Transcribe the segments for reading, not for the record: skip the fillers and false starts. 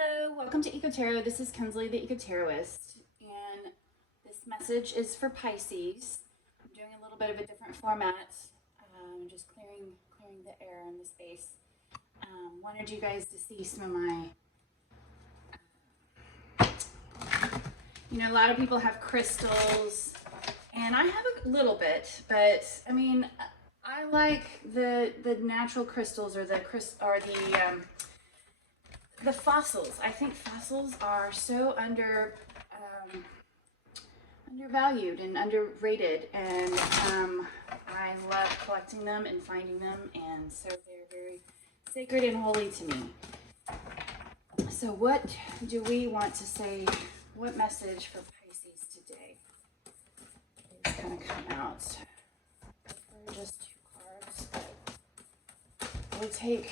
Hello, welcome to Eco Tarot. This is Kensley, the Eco Tarotist, and this message is for Pisces. I'm doing a little bit of a different format, just clearing the air and the space. Wanted you guys to see some of my, a lot of people have crystals, and I have a little bit, but I mean, I like the natural crystals or the fossils. I think fossils are so undervalued and underrated, and I love collecting them and finding them, and so they're very sacred and holy to me. So what do we want to say? What message for Pisces today? These kind of come out. They're just two cards, but we'll take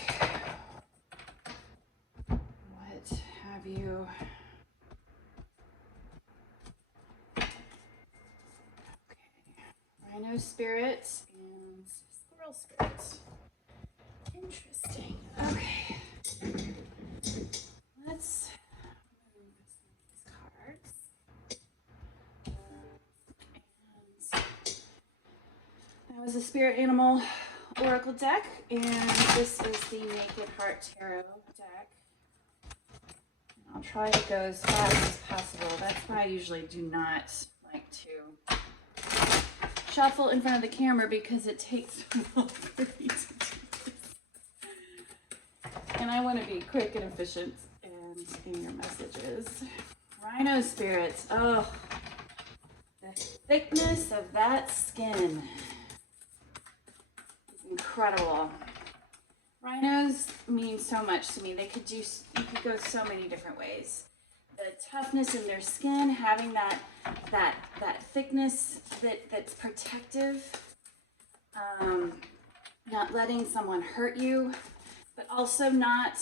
have you. Okay, Rhino spirit and squirrel spirit. Interesting. Okay, let's move these cards. And that was a spirit animal oracle deck, and this is the Naked Heart Tarot deck. I'll try to go as fast as possible. That's why I usually do not like to shuffle in front of the camera, because it takes so long for me to do this. And I want to be quick and efficient and in your messages. Rhino spirits. Oh, the thickness of that skin is incredible. Rhinos mean so much to me. You could go so many different ways. The toughness in their skin, having that thickness that's protective, not letting someone hurt you, but also not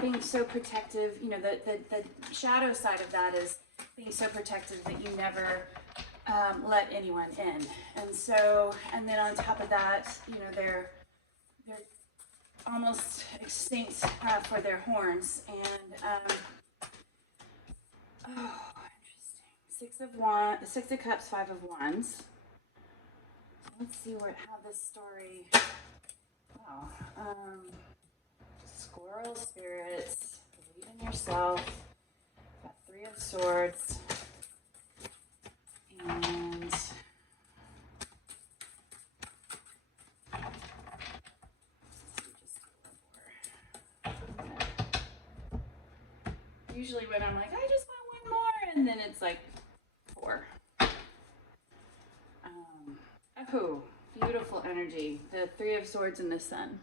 being so protective. You know, the shadow side of that is being so protective that you never let anyone in. And then on top of that, they're almost extinct for their horns. And interesting. Six of Cups, Five of Wands. So let's see how this story. Wow. Squirrel spirits. Believe in yourself. Got Three of Swords. And usually when I'm like, I just want one more, and then it's like 4. Oh, beautiful energy. The Three of Swords and the Sun.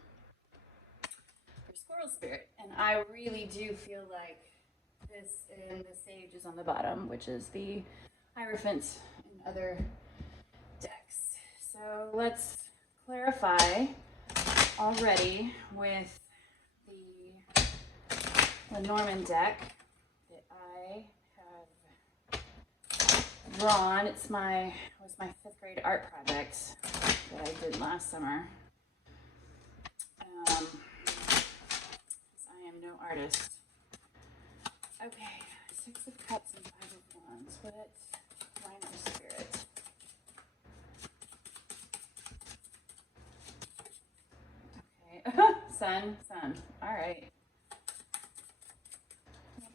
For Squirrel Spirit. And I really do feel like this, and the Sage is on the bottom, which is the Hierophant and other decks. So let's clarify already with the Norman deck that I have drawn. It was my 5th grade art project that I did last summer. I am no artist. Okay, 6 of Cups and 5 of Wands. What Rhino spirit? Okay, sun. All right.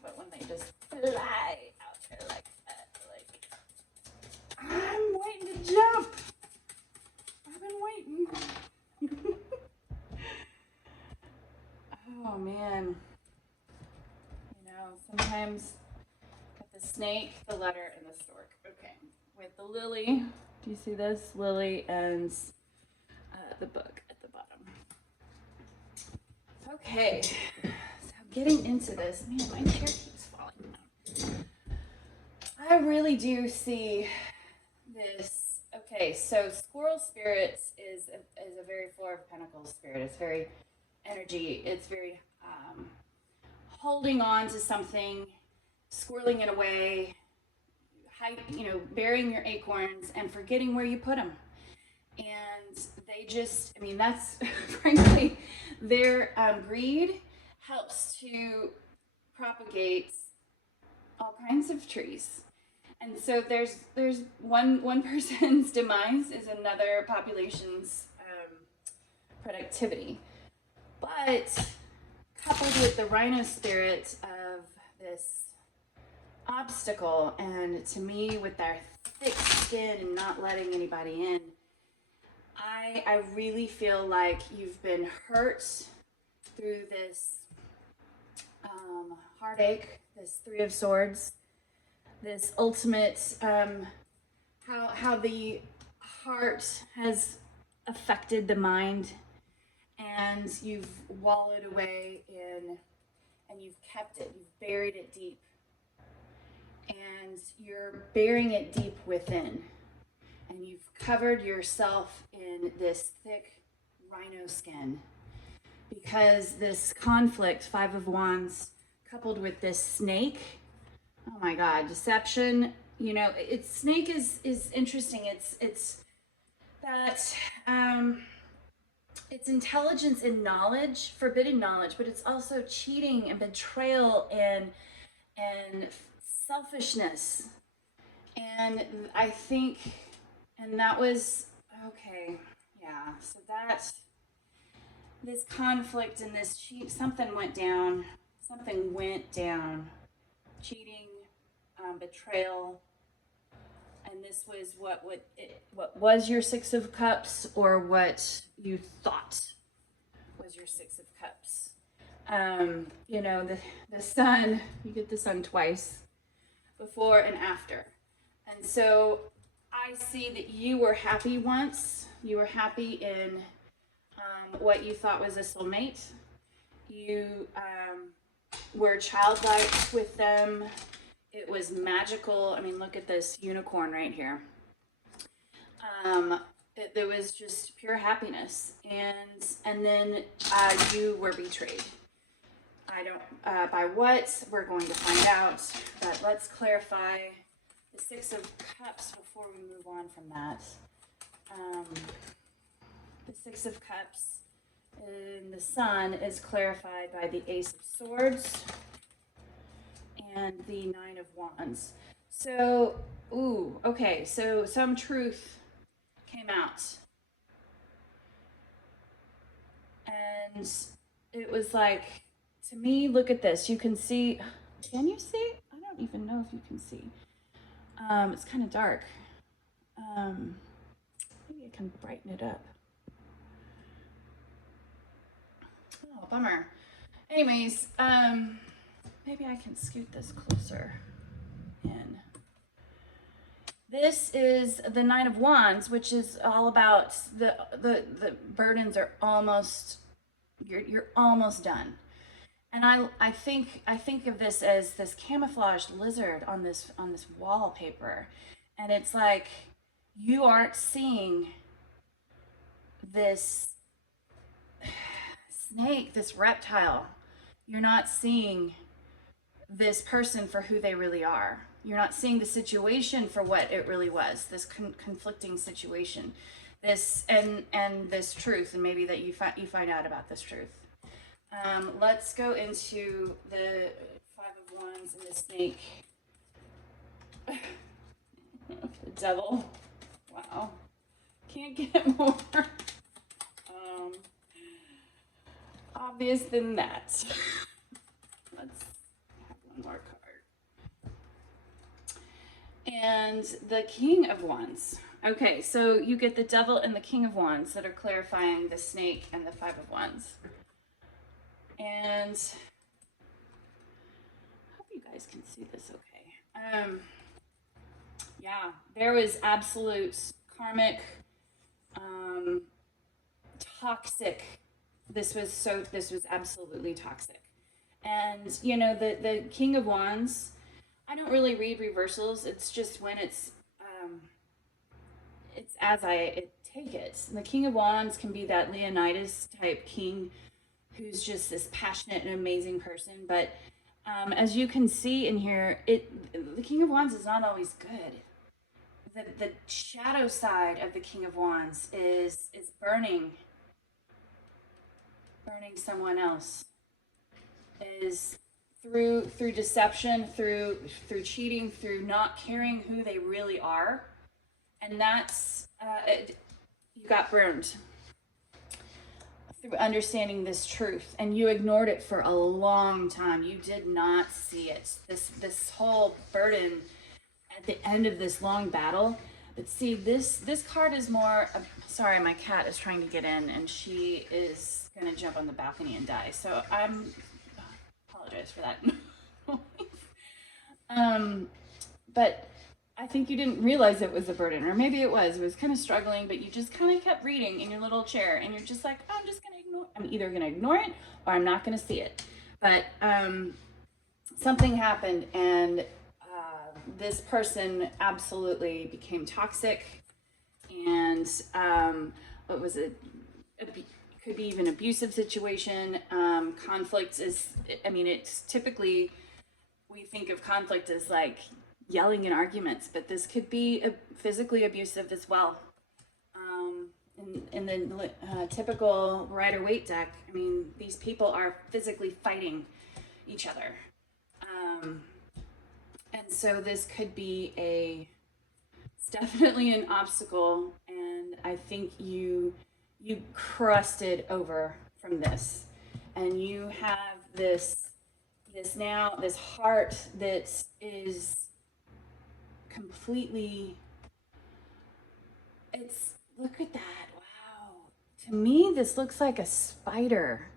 But when they just fly out there like that, I'm waiting to jump. I've been waiting. Oh man. Sometimes with the snake, the letter, and the stork. Okay. With the lily, do you see this? Lily and the book at the bottom. Okay. So getting into this, man, my chair keeps falling down. I really do see this. Okay, so Squirrel Spirits is a very Four of Pentacles spirit. It's very energy. It's very holding on to something, squirreling it away, burying your acorns and forgetting where you put them. And they just, that's frankly, their greed helps to propagates all kinds of trees. And so there's one person's demise is another population's productivity. But coupled with the rhino spirit of this obstacle, and to me with their thick skin and not letting anybody in, I really feel like you've been hurt through this heartache, this Three of Swords, this ultimate, how the heart has affected the mind, and you've wallowed away in, and you've kept it, you've buried it deep, and you're burying it deep within, and you've covered yourself in this thick rhino skin, because this conflict, Five of Wands, coupled with this snake, oh my God, deception, you know, snake is interesting. It's that, it's intelligence and knowledge, forbidden knowledge, but it's also cheating and betrayal and selfishness. And I think, and that was, okay, yeah, so that, this conflict and this something went down, cheating, betrayal, and this was what was your Six of Cups, or what you thought was your Six of Cups. You know, the sun, you get the sun twice, before and after. And so I see that you were happy once. You were happy in what you thought was a soulmate. You were childlike with them. It was magical. I mean, look at this unicorn right here. There was just pure happiness, and then you were betrayed. I don't by what, we're going to find out, but let's clarify the Six of Cups before we move on from that. The Six of Cups in the Sun is clarified by the Ace of Swords and the Nine of Wands. So, okay, so some truth came out. And it was like, to me, look at this. You can see, can you see? I don't even know if you can see. It's kind of dark. Maybe I can brighten it up. Oh, bummer. Anyways, maybe I can scoot this closer in. This is the Nine of Wands, which is all about the burdens are almost, you're almost done. And I think of this as this camouflaged lizard on this wallpaper, and it's like you aren't seeing this snake, this reptile. You're not seeing this person for who they really are. You're not seeing the situation for what it really was. This conflicting situation, this and this truth, and maybe that you find out about this truth. Let's go into the Five of Wands and the snake. The devil. Wow. Can't get more obvious than that. Let's have one more card. And the King of Wands. Okay, so you get the devil and the King of Wands that are clarifying the snake and the Five of Wands. And I hope you guys can see this okay. Yeah, there was absolute karmic, toxic. This was absolutely toxic. And you know, the King of Wands, I don't really read reversals. It's just when it's as I take it. And the King of Wands can be that Leonidas type king who's just this passionate and amazing person, but as you can see in here, the King of Wands is not always good. The shadow side of the King of Wands is burning someone else, is through deception, through cheating, through not caring who they really are. And that's, you got burned through understanding this truth, and you ignored it for a long time. You did not see it. This whole burden at the end of this long battle. But see, this card is more, sorry, my cat is trying to get in and she is gonna jump on the balcony and die. So apologize for that. But I think you didn't realize it was a burden, or maybe it was kind of struggling, but you just kind of kept reading in your little chair and you're just like, oh, I'm either gonna ignore it or I'm not gonna see it. But something happened, and this person absolutely became toxic, and what was it? Could be even abusive situation. Conflict is, I mean, it's typically, we think of conflict as like yelling in arguments, but this could be physically abusive as well. In the typical Rider-Waite deck, I mean, these people are physically fighting each other. And so this could be it's definitely an obstacle, and I think you crusted over from this, and you have this heart that is completely, look at that, wow. To me, this looks like a spider.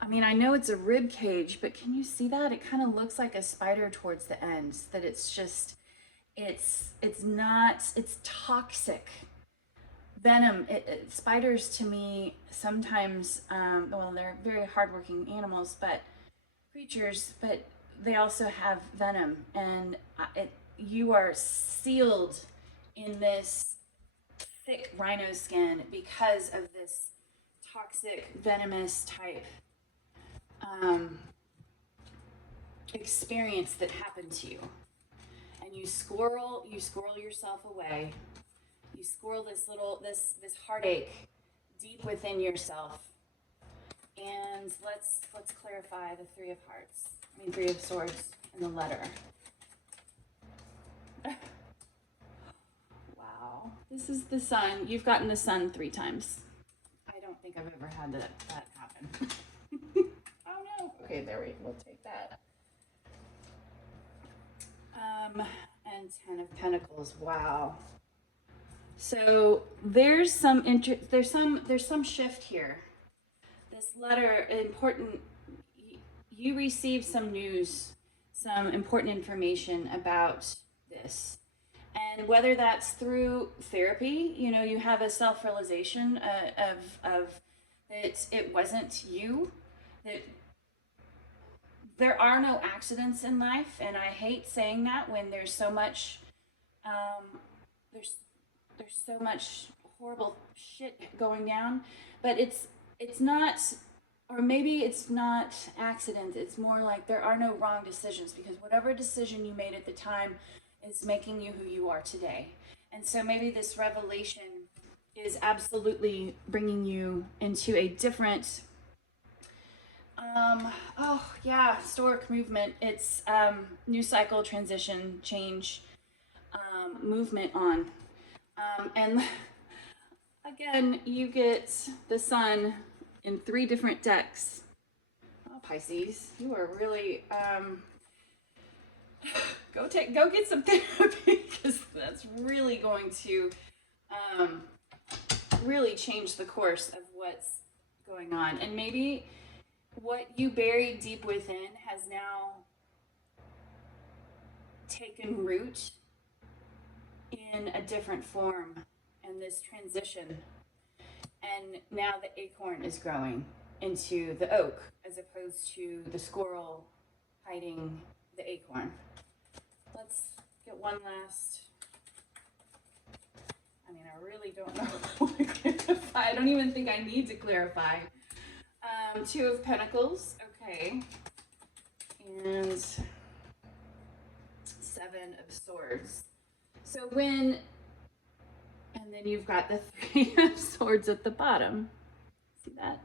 I mean, I know it's a rib cage, but can you see that? It kind of looks like a spider towards the end, that it's just, it's toxic. Venom, spiders to me sometimes, well, they're very hardworking animals, but creatures, but they also have venom, and you are sealed in this thick rhino skin because of this toxic, venomous type experience that happened to you. And you squirrel yourself away. You squirrel this heartache deep within yourself. And let's clarify the Three of Swords and the letter. Wow. This is the Sun. You've gotten the Sun 3 times. I don't think I've ever had that happen. Oh no. Okay, we'll take that. And 10 of Pentacles. Wow. So there's some shift here. This letter, important. You received some news, some important information about this, and whether that's through therapy, you have a self-realization of that it wasn't you, that there are no accidents in life, and I hate saying that when there's so much, there's so much horrible shit going down, but it's not, or maybe it's not accident. It's more like there are no wrong decisions, because whatever decision you made at the time is making you who you are today. And so maybe this revelation is absolutely bringing you into a different, Stoic movement. It's new cycle, transition, change, movement on. And again, you get the Sun in 3 different decks. Oh, Pisces, you are really, go get some therapy, because that's really going to really change the course of what's going on. And maybe what you buried deep within has now taken root in a different form, and this transition. And now the acorn is growing into the oak, as opposed to the squirrel hiding the acorn. Let's get one last. I mean, I really don't know what to clarify. I don't even think I need to clarify. 2 of Pentacles, okay. And 7 of Swords. So and then you've got the 3 of Swords at the bottom. See that?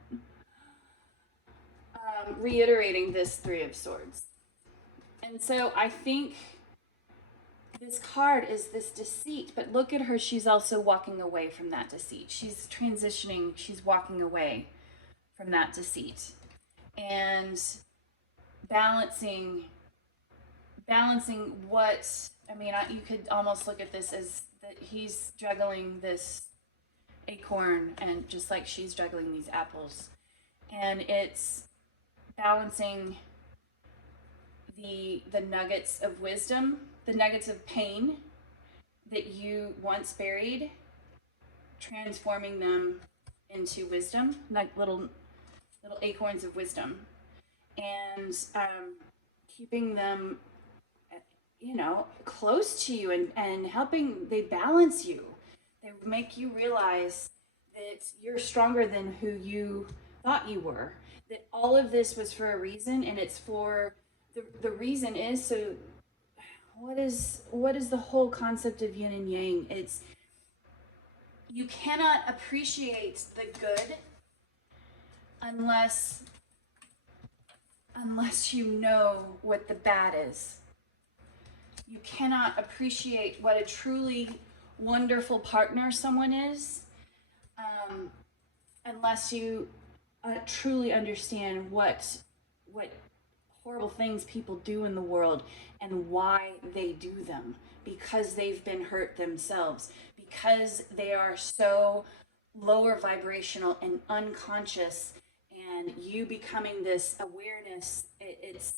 reiterating this Three of Swords. And so I think this card is this deceit, but look at her. She's also walking away from that deceit. She's transitioning. She's walking away from that deceit and balancing what, I mean, you could almost look at this as that he's juggling this acorn and just like she's juggling these apples. And it's balancing the nuggets of wisdom, the nuggets of pain that you once buried, transforming them into wisdom, like little acorns of wisdom, and keeping them, you know, close to you and helping. They balance you. They make you realize that you're stronger than who you thought you were. That all of this was for a reason, and it's for the reason is so. What is the whole concept of yin and yang? It's you cannot appreciate the good unless you know what the bad is. You cannot appreciate what a truly wonderful partner someone is unless you truly understand what horrible things people do in the world and why they do them, because they've been hurt themselves, because they are so lower vibrational and unconscious, and you becoming this awareness, it's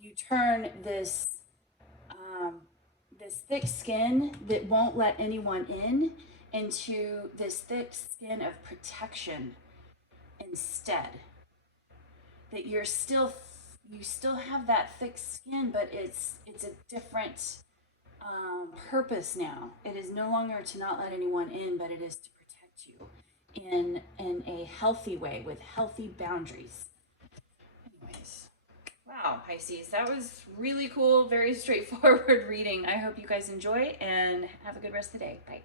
you turn this this thick skin that won't let anyone in into this thick skin of protection instead. That you still have that thick skin, but it's a different purpose now. It is no longer to not let anyone in, but it is to protect you in a healthy way with healthy boundaries. Anyways, wow, Pisces, that was really cool, very straightforward reading. I hope you guys enjoy and have a good rest of the day. Bye.